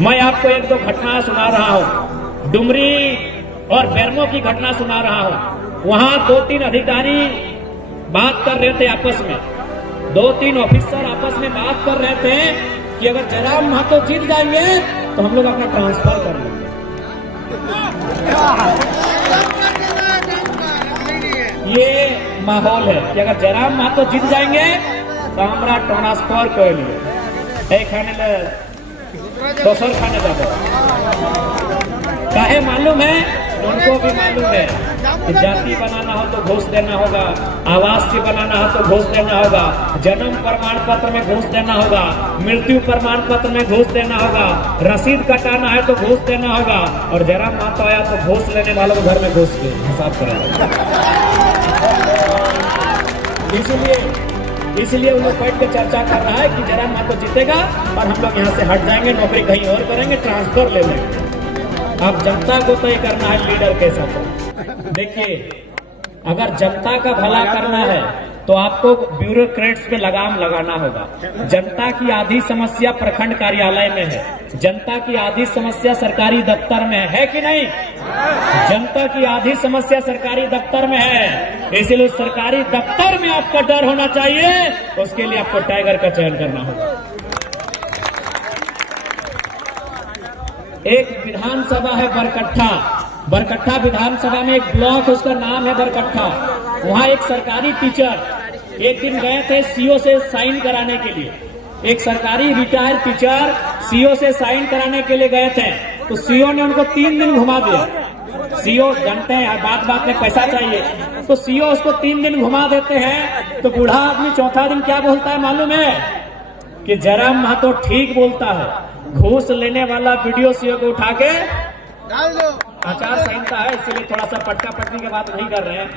मैं आपको एक दो घटना सुना रहा हूँ, डुमरी और बेरमो की घटना सुना रहा हूँ। वहां 2-3 अधिकारी बात कर रहे थे आपस में, 2-3 ऑफिसर आपस में बात कर रहे थे कि अगर जयराम महतो जीत जाएंगे तो हम लोग अपना ट्रांसफर कर लेंगे। ये माहौल है कि अगर जयराम महतो जीत जाएंगे तो हमारा ट्रांसफर कर लिए खाने दोसर खाने जाते। काहे मालूम है? उनको भी मालूम है कि जाति बनाना हो तो घूस देना होगा, आवास से बनाना हो तो घूस देना होगा, जन्म प्रमाण पत्र में घूस देना होगा, मृत्यु प्रमाण पत्र में घूस देना होगा, रसीद कटाना है तो घूस देना होगा। और जयराम महतो आया तो घूस लेने वालों को घर में घुस के हिसाब करेगा। इसलिए उन लोग बैठ के चर्चा कर रहा है कि जयराम महतो जीतेगा और हम लोग यहाँ से हट जाएंगे, नौकरी कहीं और करेंगे, ट्रांसफर ले लेंगे। अब जनता को तय करना है लीडर कैसा हो। देखिए, अगर जनता का भला करना है तो आपको ब्यूरोक्रेट्स पे लगाम लगाना होगा। जनता की आधी समस्या प्रखंड कार्यालय में है, जनता की आधी समस्या सरकारी दफ्तर में है कि नहीं? जनता की आधी समस्या सरकारी दफ्तर में है, इसीलिए सरकारी दफ्तर में आपका डर होना चाहिए। उसके लिए आपको टाइगर का चयन करना होगा। एक विधानसभा है बरकट्ठा विधानसभा में एक ब्लॉक, उसका नाम है बरकट्ठा। वहाँ एक सरकारी टीचर एक दिन गए थे सीओ से साइन कराने के लिए। एक सरकारी रिटायर्ड टीचर सीओ से साइन कराने के लिए गए थे, तो सीओ ने उनको 3 दिन घुमा दिया। सीओ जानते हैं बात में पैसा चाहिए, तो सीओ उसको 3 दिन घुमा देते हैं। तो बूढ़ा आदमी चौथा दिन क्या बोलता है मालूम है? कि जयराम महतो ठीक बोलता है, घूस लेने वाला वीडियो सीओ को उठा के डाल दो। आचार संहिता है, इसलिए थोड़ा सा पटका पटकी की बात नहीं कर रहे हैं।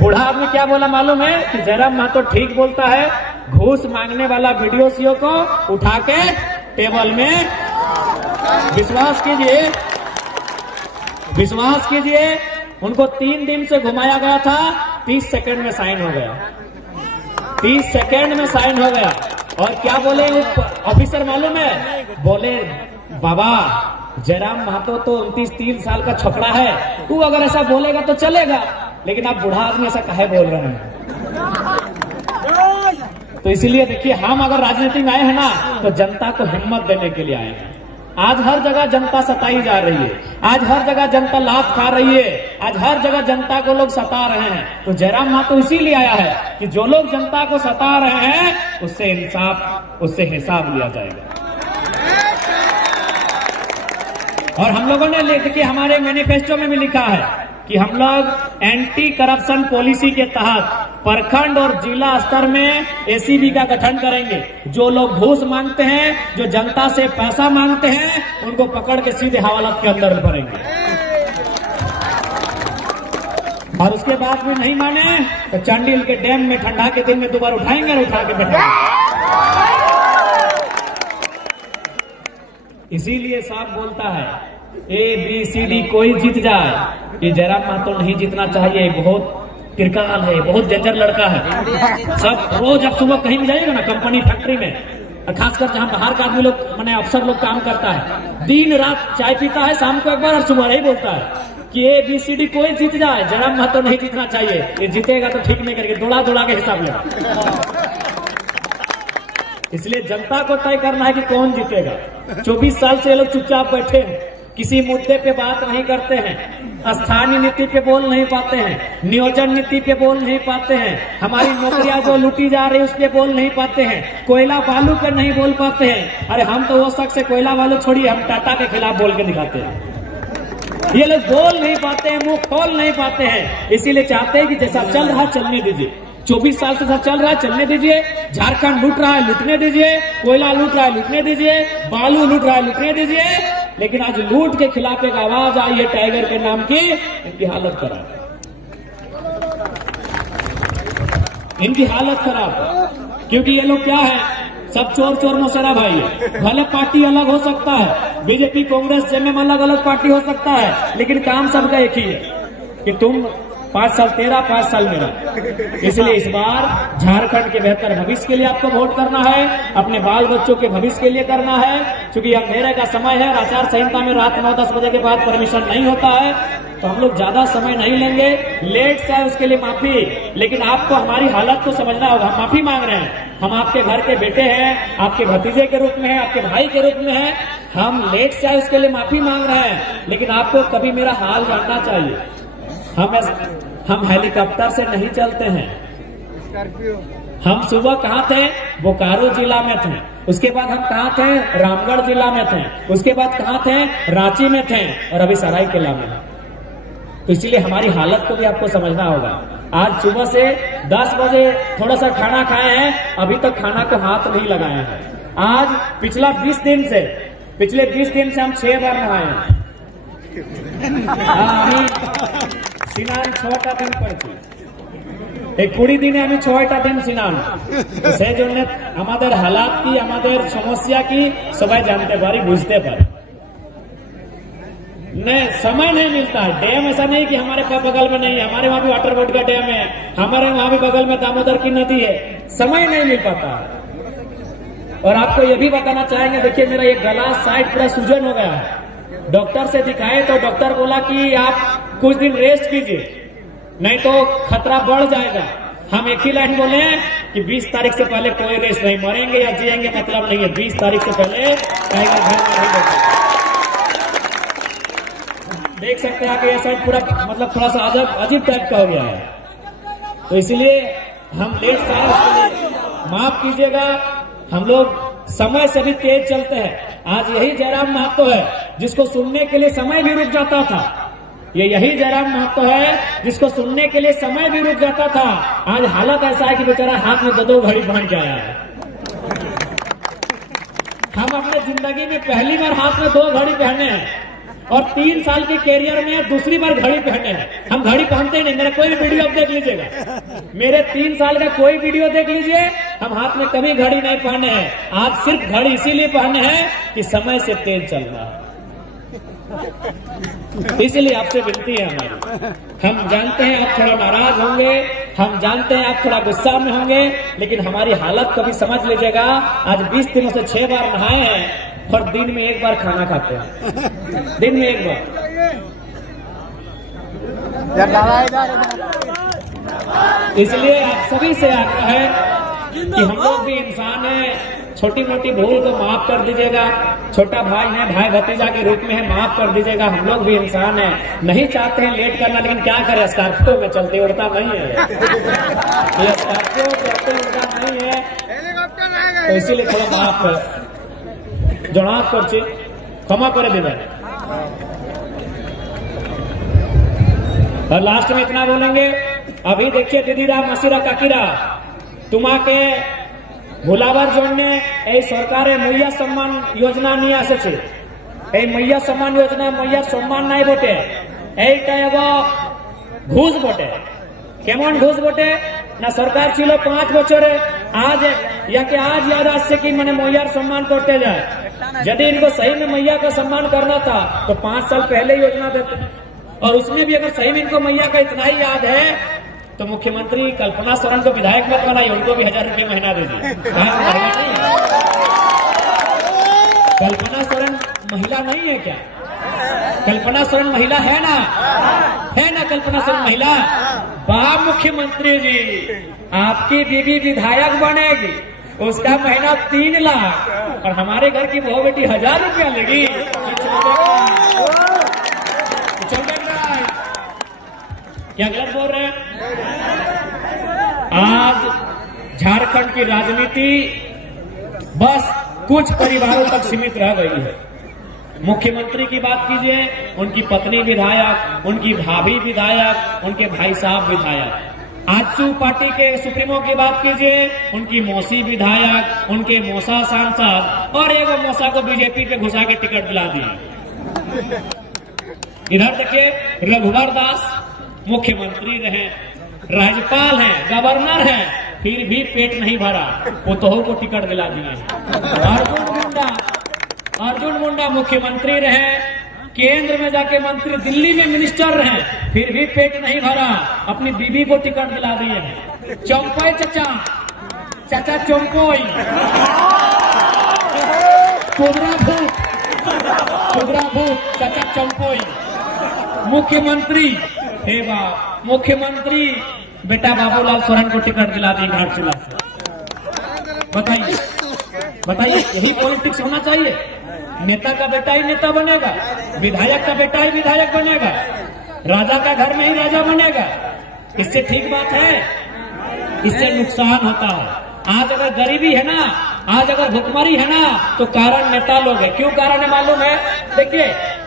बूढ़ा आदमी क्या बोला मालूम है? कि जयराम महतो ठीक बोलता है, घूस मांगने वाला वीडियो सीओ को उठा के टेबल में विश्वास कीजिए उनको 3 दिन से घुमाया गया था, 30 सेकंड में साइन हो गया। 30 सेकंड में साइन हो गया। और क्या बोले ऑफिसर मालूम है? बोले बाबा जयराम महतो तो 29-30 साल का छोकरा है, तू अगर ऐसा बोलेगा तो चलेगा, लेकिन आप बूढ़ा आदमी ऐसा काहे बोल रहे हैं? तो इसीलिए देखिए, हम अगर राजनीति में आए हैं ना तो जनता को हिम्मत देने के लिए आए हैं। आज हर जगह जनता सताई जा रही है, आज हर जगह जनता लात खा रही है, आज हर जगह जनता को लोग सता रहे हैं। तो जयराम महतो इसीलिए आया है कि जो लोग जनता को सता रहे हैं उससे हिसाब लिया जाएगा। और हम लोगों ने देखिए हमारे मैनिफेस्टो में भी लिखा है कि हम लोग एंटी करप्शन पॉलिसी के तहत प्रखंड और जिला स्तर में एसीबी का गठन करेंगे। जो लोग घूस मांगते हैं, जो जनता से पैसा मांगते हैं, उनको पकड़ के सीधे हवालात के अंदर भरेंगे। और उसके बाद भी नहीं माने तो चांडिल के डैम में ठंडा के दिन में दोबारा उठाएंगे और उठा के बैठाएंगे। इसीलिए साहब बोलता है ABCD कोई जीत जाए, ये जयराम महतो नहीं जीतना चाहिए। बहुत तिरकाल है, बहुत डेंजर लड़का है। सब रोज आप सुबह कहीं भी जाइएगा ना, कंपनी फैक्ट्री में, खासकर जहाँ बाहर का आदमी लोग मैंने अफसर लोग काम करता है, दिन रात चाय पीता है, शाम को एक बार और सुबह ही बोलता है कि ABCD कोई जीत जाए, जयराम महतो नहीं जीतना चाहिए। ये जीतेगा तो ठीक नहीं करके दौड़ा के हिसाब लेगा। इसलिए जनता को तय करना है कि कौन जीतेगा। 24 साल से ये लोग चुपचाप बैठे हैं, किसी मुद्दे पे बात नहीं करते हैं, स्थानीय नीति पे बोल नहीं पाते हैं, नियोजन नीति पे बोल नहीं पाते हैं, हमारी नौकरियां जो लूटी जा रही है उस पे बोल नहीं पाते हैं, कोयला बालू पे नहीं बोल पाते हैं। अरे हम तो वो शख्स है, कोयला बालू छोड़िए, हम टाटा के खिलाफ बोल के दिखाते हैं। ये लोग बोल नहीं पाते हैं, मुंह खोल नहीं पाते हैं। इसीलिए चाहते हैं कि जैसा चल रहा चलने दीजिए। 24 साल से सब चल रहा है, चलने दीजिए। झारखंड लूट रहा है, लूटने दीजिए। कोयला लूट रहा है, लूटने दीजिए। बालू लूट रहा है, लूटने दीजिए। लेकिन आज लूट के खिलाफ एक आवाज आई है टाइगर के नाम की, इनकी हालत खराब, इनकी हालत खराब। क्योंकि ये लोग क्या है, सब चोर मौसेरा भाई है। भले पार्टी अलग हो सकता है, बीजेपी कांग्रेस जेएमएम अलग अलग पार्टी हो सकता है, लेकिन काम सबका एक ही है कि तुम 5 साल तेरा, 5 साल मेरा। इसलिए इस बार झारखंड के बेहतर भविष्य के लिए आपको वोट करना है, अपने बाल बच्चों के भविष्य के लिए करना है। क्योंकि अंधेरे का समय है, आचार संहिता में रात 9-10 बजे के बाद परमिशन नहीं होता है, तो हम लोग ज्यादा समय नहीं लेंगे। लेट से उसके लिए माफी, लेकिन आपको हमारी हालत को समझना होगा। हम माफी मांग रहे हैं, हम आपके घर के बेटे हैं, आपके भतीजे के रूप में है, आपके भाई के रूप में है। हम लेट से उसके लिए माफी मांग रहे हैं, लेकिन आपको कभी मेरा हाल जानना चाहिए। हम हेलीकॉप्टर से नहीं चलते हैं। हम सुबह कहाँ थे? बोकारो जिला में थे। उसके बाद हम कहाँ थे? रामगढ़ जिला में थे। उसके बाद कहाँ थे? रांची में थे, और अभी सरायकेला में। तो इसलिए हमारी हालत को भी आपको समझना होगा। आज सुबह से 10 बजे थोड़ा सा खाना खाए हैं, अभी तक खाना को हाथ नहीं लगाए हैं। आज पिछले 20 दिन से हम 6 बार नहाए हैं। स्नान 6টা दिन করেছি। এই 20 দিনে আমি 6টা दिन স্নান। সেই জন্য আমাদের হালাত কি, আমাদের সমস্যা কি সবাই জানতে পারি, বুঝতে পারি। नहीं, समय नहीं मिलता है। डैम ऐसा नहीं कि हमारे बगल में नहीं है, हमारे वहां भी वाटर बोर्ड का डैम है, हमारे वहां भी बगल में दामोदर की नदी है। समय नहीं मिल पाता है। और आपको ये भी बताना चाहेंगे, देखिए मेरा ये गला साइड पूरा सूजन हो गया है। डॉक्टर से दिखाए तो डॉक्टर बोला कि आप कुछ दिन रेस्ट कीजिए, नहीं तो खतरा बढ़ जाएगा। हम एक ही लाइन बोले कि 20 तारीख से पहले कोई रेस्ट नहीं, मरेंगे या जिएंगे मतलब नहीं है। 20 तारीख से पहले कहेंगे घर में नहीं बैठेंगे। देख सकते हैं कि ये साइड पूरा मतलब थोड़ा सा अजीब टाइप का हो गया है। तो इसलिए हम लेट से माफ कीजिएगा। हम लोग समय से भी तेज चलते हैं। आज यही जयराम महतो है जिसको सुनने के लिए समय भी रुक जाता था। यही जयराम महतो है जिसको सुनने के लिए समय भी रुक जाता था। आज हालत ऐसा है कि बेचारा हाथ में 2 घड़ी पहन के आया है। हम अपने जिंदगी में पहली बार हाथ में 2 घड़ी पहने हैं, और 3 साल के कैरियर में दूसरी बार घड़ी पहने हैं। हम घड़ी पहनते नहीं। मेरा कोई वीडियो आप देख लीजिएगा, मेरे 3 साल का कोई वीडियो देख लीजिए, हम हाथ में कभी घड़ी नहीं पहने हैं। आज सिर्फ घड़ी इसीलिए पहने हैं कि समय से तेज चलना है। इसलिए आपसे विनती है हमारी। हम जानते हैं आप थोड़ा नाराज होंगे, हम जानते हैं आप थोड़ा गुस्सा में होंगे, लेकिन हमारी हालत को भी समझ लीजिएगा। आज 20 दिनों से 6 बार नहाए हैं, और दिन में 1 बार खाना खाते हैं। दिन में 1 बार। इसलिए आप सभी से आग्रह है कि हम लोग भी इंसान हैं, छोटी मोटी भूल को माफ कर दीजिएगा। छोटा भाई है, भाई भतीजा के रूप में है, माफ कर दीजिएगा। हम लोग भी इंसान हैं, नहीं चाहते हैं लेट करना, लेकिन क्या करें, स्कॉर्पियो में चलते उड़ता नहीं है। ये स्कॉर्पियो चलते उड़ता नहीं है, तो इसीलिए थोड़ा माफ कर जनाब करছি, क्षमा করে देवें। और लास्ट में इतना बोलेंगे, अभी देखिए दीदीरा मासिरा काकीरा তোমাকে ভোলাবার জন্য এই সরকারে মহিলা সম্মান যোজনা নিয়ে আসছে। এই মহিলা সম্মান যোজনা মহিলার সম্মান নাই বটে, এইটা ঘুষ বটে। কেমন ঘুষ বটে না, সরকার ছিল 5 বছরে, आज याद आसছে कि मैंने मैया सम्मान करते जाए। यदि इनको सही में मैया का सम्मान करना था तो 5 साल पहले योजना देते, और उसमें भी अगर सही में इनको मैया का इतना ही याद है तो मुख्यमंत्री कल्पना सोरेन को विधायक मत बनाइए, उनको भी 1000 रुपये महीना दे दीजिए। कल्पना सोरेन महिला नहीं है क्या? कल्पना सोरेन महिला है ना? कल्पना सोरेन महिला। वाह मुख्यमंत्री जी, आपकी बीबी विधायक बनेगी, उसका महीना 3 लाख, और हमारे घर की बहू बेटी 1000 रुपया लेगी। क्या गलत बोल रहे हैं? आज झारखंड की राजनीति बस कुछ परिवारों तक सीमित रह गई है। मुख्यमंत्री की बात कीजिए, उनकी पत्नी विधायक, उनकी भाभी विधायक, उनके भाई साहब विधायक। आजसू पार्टी के सुप्रीमो की बात कीजिए, उनकी मौसी विधायक, उनके मौसा सांसद, और एक मौसा को बीजेपी पे घुसा के टिकट दिला दिए। इधर देखिए रघुवर दास मुख्यमंत्री रहे, राज्यपाल हैं, गवर्नर हैं, फिर भी पेट नहीं भरा, पुतोह को टिकट दिला दिए। अर्जुन मुंडा मुख्यमंत्री रहे, केंद्र में जाके मंत्री, दिल्ली में मिनिस्टर रहे, फिर भी पेट नहीं भरा, अपनी बीबी को टिकट दिला दिए हैं। चौंपोई चाचा, चाचा चौंपोई, कुबरा भूत, चाचा चौंपोई, मुख्यमंत्री, हे बाप, मुख्यमंत्री बेटा बाबूलाल सोरेन को टिकट दिला दी घाटशिला से। बताइए बताइए, यही पॉलिटिक्स होना चाहिए? नेता का बेटा ही नेता बनेगा, विधायक का बेटा ही विधायक बनेगा, राजा का घर में ही राजा बनेगा? इससे ठीक बात है? इससे नुकसान होता है। आज अगर गरीबी है ना, आज अगर भुखमरी है ना, तो कारण नेता लोग है। क्यों कारण है मालूम है? देखिए,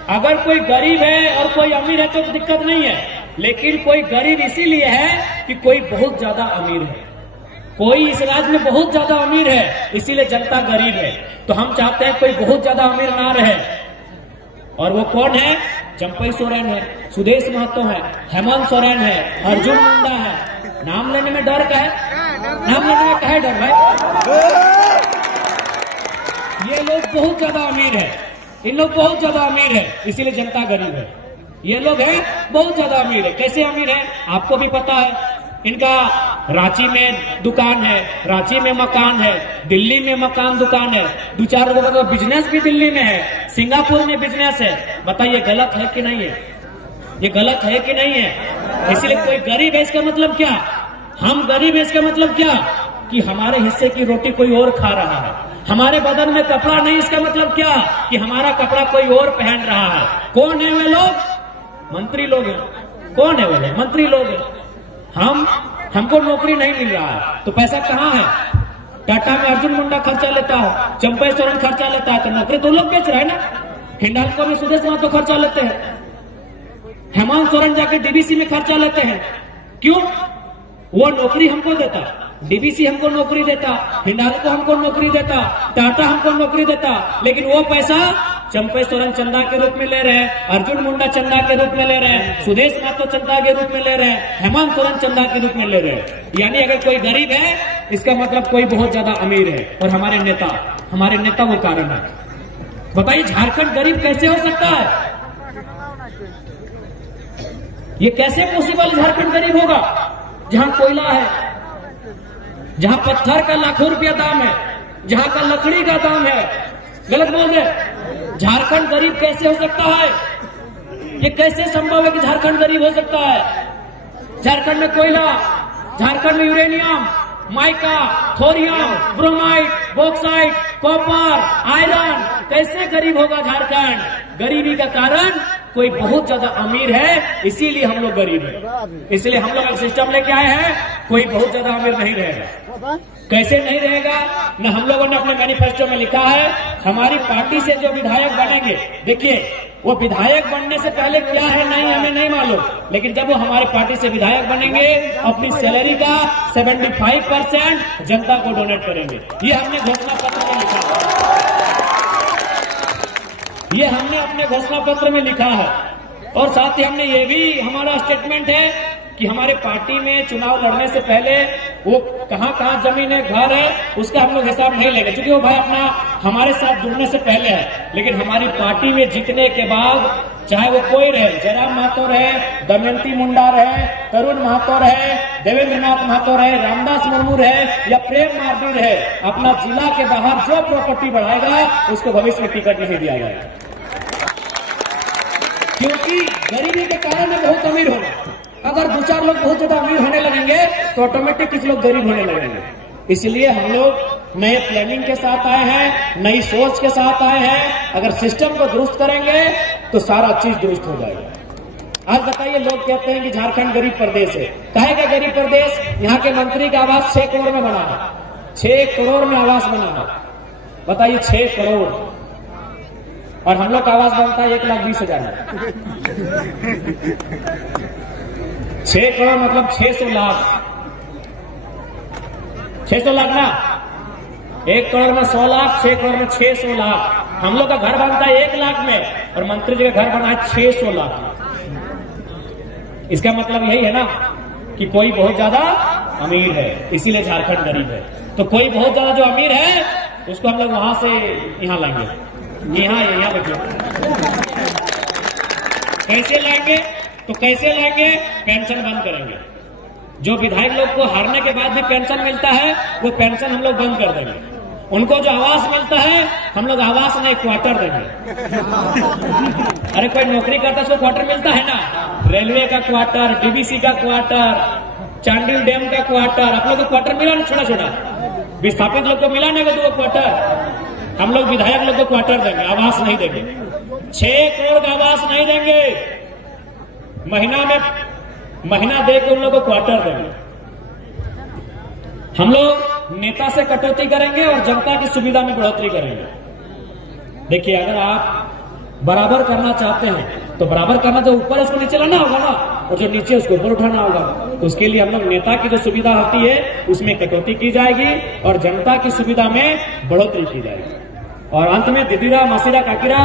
अगर कोई गरीब है और कोई अमीर है तो दिक्कत नहीं है, लेकिन कोई गरीब इसीलिए है कि कोई बहुत ज्यादा अमीर है। कोई इस राज्य में बहुत ज्यादा अमीर है, इसीलिए जनता गरीब है। तो हम चाहते हैं कोई बहुत ज्यादा अमीर ना रहे। और वो कौन है? चंपई सोरेन है, सुदेश महतो है, हेमंत सोरेन है, अर्जुन मुंडा है। नाम लेने में डर का है? नाम लेने में क्या डर भाई? ये लोग बहुत ज्यादा अमीर है, इन लोग बहुत ज्यादा अमीर है, इसीलिए जनता गरीब है। ये लोग हैं बहुत ज्यादा अमीर है। कैसे अमीर है आपको भी पता है। इनका रांची में दुकान है, रांची में मकान है, दिल्ली में मकान दुकान है, 2-4 लोगों का बिजनेस भी दिल्ली में है, सिंगापुर में बिजनेस है। बताइए गलत है कि नहीं है? ये गलत है कि नहीं है? इसलिए कोई गरीब है इसका मतलब क्या? हम गरीब है इसका मतलब क्या? कि हमारे हिस्से की रोटी कोई और खा रहा है। हमारे बदन में कपड़ा नहीं, इसका मतलब क्या? कि हमारा कपड़ा कोई और पहन रहा है। कौन है वे लोग? मंत्री लोग हैं। कौन है वे लोग? मंत्री लोग हैं। हमको नौकरी नहीं मिल रहा है तो पैसा कहाँ है? टाटा में अर्जुन मुंडा खर्चा लेता है, चंपई सोरेन खर्चा लेता है, तो नौकरी तो लोग बेच रहे हैं ना। हिंडाल्को में सुदेश महतो खर्चा लेते हैं, हेमंत सोरेन जाके डीबीसी में खर्चा लेते हैं। क्यों? वो नौकरी हमको देता, डीबीसी हमको नौकरी देता, हिंडाल्को हमको नौकरी देता, टाटा हमको नौकरी देता, लेकिन वो पैसा चंपई सोरेन चंदा के रूप में ले रहे हैं, अर्जुन मुंडा चंदा के रूप में ले रहे हैं, सुदेश महतो चंदा के रूप में ले रहे हैं, हेमंत सोरेन चंदा के रूप में ले रहे हैं। यानी अगर कोई गरीब है इसका मतलब कोई बहुत ज्यादा अमीर है। और हमारे नेता वो कारण है। बताइए झारखंड गरीब कैसे हो सकता है? ये कैसे पॉसिबल? झारखंड गरीब होगा जहां कोयला है, जहां पत्थर का लाखों रुपया दाम है, जहां का लकड़ी का दाम है। गलत बोल रहे। झारखंड गरीब कैसे हो सकता है? ये कैसे संभव है कि झारखंड गरीब हो सकता है? झारखंड में कोयला, झारखंड में uranium, mica, thorium, bromide, bauxite, copper, iron. कैसे गरीब होगा झारखंड? गरीबी का कारण कोई बहुत ज्यादा अमीर है, इसीलिए हम लोग गरीब हैं। इसलिए हम लोग एक सिस्टम लेके आए हैं, कोई बहुत ज्यादा अमीर नहीं रहेगा। कैसे नहीं रहेगा? न हम लोगों ने अपने मैनिफेस्टो में लिखा है, हमारी पार्टी से जो विधायक बनेंगे, देखिए वो विधायक बनने से पहले क्या है नहीं हमें नहीं मालूम, लेकिन जब वो हमारे पार्टी से विधायक बनेंगे अपनी सैलरी का 75% जनता को डोनेट करेंगे। ये हमने घोषणा पत्र में लिखा है, ये हमने अपने घोषणा पत्र में लिखा है। और साथ ही हमने ये भी हमारा स्टेटमेंट है कि हमारे पार्टी में चुनाव लड़ने से पहले वो कहां जमीन है, घर है, उसका हम लोग हिसाब नहीं लेंगे, क्योंकि वो भाई अपना हमारे साथ जुड़ने से पहले है। लेकिन हमारी पार्टी में जीतने के बाद चाहे वो कोई रहे, जयराम महतो रहे, दमयंती मुंडा रहे, तरुण महतो रहे, देवेंद्र नाथ महतो रहे, रामदास मुर्मू रहे या प्रेम मार्डी रहे, अपना जिला के बाहर जो प्रॉपर्टी बढ़ाएगा उसको भविष्य में टिकट नहीं दिया जाएगा। क्योंकि गरीबी के कारण बहुत अमीर होगा। अगर 2-4 लोग बहुत ज्यादा अमीर होने लगेंगे तो ऑटोमेटिक कुछ लोग गरीब होने लगेंगे। इसलिए हम लोग नए प्लानिंग के साथ आए हैं, नई सोच के साथ आए हैं। अगर सिस्टम को दुरुस्त करेंगे तो सारा चीज दुरुस्त हो जाएगा। आज बताइए, लोग कहते हैं कि झारखंड गरीब प्रदेश है। काहे का गरीब प्रदेश? यहाँ के मंत्री का आवास 6 करोड़ में बना है, 6 करोड़ में आवास बना है। बताइए 6 करोड़, और हम लोग का आवास बनता है 1,20,000 में। 6 करोड़ मतलब 600 लाख, 600 लाख ना, 1 करोड़ में 100 लाख, 6 करोड़ में 600 लाख। हम लोग का घर बनता है 1 लाख में और मंत्री जी का घर बना है 600 लाख में। इसका मतलब यही है ना कि कोई बहुत ज्यादा अमीर है, इसीलिए झारखंड गरीब है। तो कोई बहुत ज्यादा जो अमीर है उसको हम लोग वहां से यहाँ लाएंगे। यहाँ बैठिए। कैसे लाएंगे? तो कैसे लाएंगे? पेंशन बंद करेंगे। जो विधायक लोग को हारने के बाद भी पेंशन मिलता है, वो पेंशन हम लोग बंद कर देंगे। उनको जो आवास मिलता है, हम लोग आवास नहीं क्वार्टर देंगे। अरे कोई नौकरी करता है उसको क्वार्टर मिलता है ना, रेलवे का क्वार्टर, डीबीसी का क्वार्टर, चांडिल डैम का क्वार्टर। आप लोग को क्वार्टर मिला ना, छोटा छोटा विस्थापित लोग को मिला ना वो क्वार्टर। हम लोग विधायक लोग को क्वार्टर देंगे, आवास नहीं देंगे। 6 करोड़ का आवास नहीं देंगे, महीना दे के उन लोगों को क्वार्टर देंगे। हम लोग नेता से कटौती करेंगे और जनता की सुविधा में बढ़ोतरी करेंगे। देखिए, अगर आप बराबर करना चाहते हैं तो बराबर करना, जो ऊपर उसको नीचे लाना होगा ना, और जो नीचे उसको ऊपर उठाना होगा। तो उसके लिए हम लोग नेता की जो सुविधा होती है उसमें कटौती की जाएगी और जनता की सुविधा में बढ़ोतरी की जाएगी। और अंत में दीदीरा मासीरा काकीरा,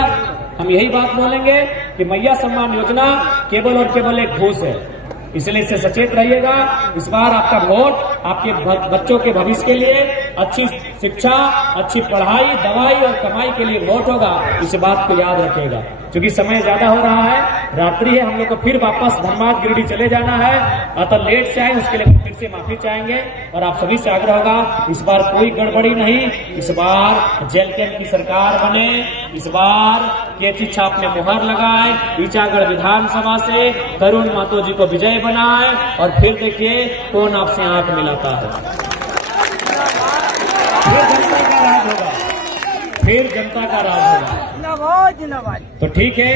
हम यही बात बोलेंगे कि मैया सम्मान योजना केवल और केवल एक घूस है, इसलिए इससे सचेत रहिएगा। इस बार आपका वोट आपके बच्चों के भविष्य के लिए, अच्छी शिक्षा, अच्छी पढ़ाई, दवाई और कमाई के लिए वोट होगा। इस बात को याद रखिएगा। क्योंकि समय ज्यादा हो रहा है, रात्रि है, हम लोग को फिर वापस धनबाद गिरिडीह चले जाना है। अतः लेट से आए उसके लिए फिर से माफी चाहेंगे और आप सभी से आग्रह होगा, इस बार कोई गड़बड़ी नहीं। इस बार जेल कैंप की सरकार बने, इस बार केची छाप में मुहर लगाए, ईचागढ़ विधानसभा से तरुण महतो जी को विजय बनाए और फिर देखिए कौन आपसे आंख मिलाता है। फिर जनता का राज होगा, फिर जनता का राज होगा। तो ठीक है,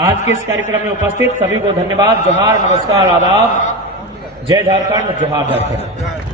आज के इस कार्यक्रम में उपस्थित सभी को धन्यवाद। जोहार, नमस्कार, आदाब। जय झारखंड, जोहार झारखंड।